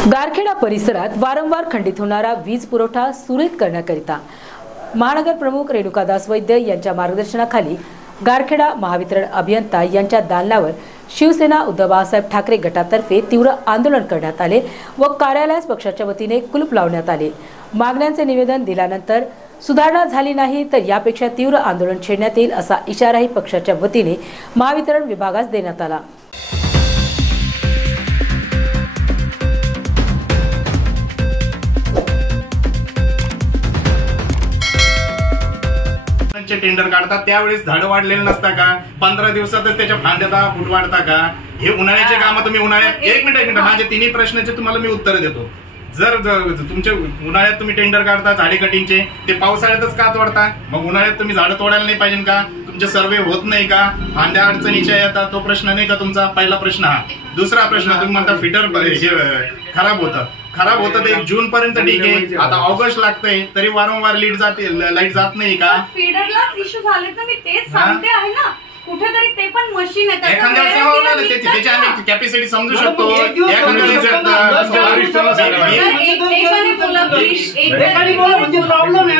गारखेडा परिसरात वारंवार खंडित होणारा वीज पुरवठा सुरळीत करण्याकरिता महानगर प्रमुख रेणुकादास वैद्य यांच्या मार्गदर्शनाखाली गारखेडा महावितरण अभियंता यांच्या दालनावर शिवसेना उद्धव बाळासाहेब ठाकरे गटातर्फे तीव्र आंदोलन करण्यात आले व कार्यालयास पक्षाच्या वतीने कुलूप लावण्यात आले. मागण्यांचे निवेदन दिल्यानंतर सुधारणा झाली नाही तर यापेक्षा तीव्र आंदोलन छेडण्यात येईल असा इशाराही पक्षाच्या वतीने महावितरण विभागास देण्यात आला. चे टेंडर काढतात त्यावेळेस झाडं वाढलेलं नसता का? पंधरा दिवसातच त्याच्या फांद्या फूट वाढता का? हे उन्हाळ्याचे काम तुम्ही उन्हाळ्यात एक मिनिट एक मिनिट. माझे तिन्ही प्रश्नाचे तुम्हाला मी उत्तर देतो. जर तुमचे उन्हाळ्यात तुम्ही टेंडर काढता झाडे कटिंगचे ते पावसाळ्यातच का तोडता? मग उन्हाळ्यात तुम्ही झाडं तोडायला नाही पाहिजे का? तुमचे सर्वे होत नाही का? फांद्या अडचणीच्या येतात तो प्रश्न नाही का तुमचा? पहिला प्रश्न हा. दुसरा प्रश्न तुम्ही म्हणता फिटर खराब होतं. खराब होतं ते जून पर्यंत ठीक आहे आता ऑगस्ट लागतंय तरी वारंवार लीट जाते लाइट जात नाही का फीडरलाच इश्यू झाले तर मी तेच हा? सांगते आहे ना कुठेतरी ते पण मशीन आहे एखाद्या त्याची. आम्ही कॅपॅसिटी समजू शकतो एखाद्या म्हणजे प्रॉब्लेम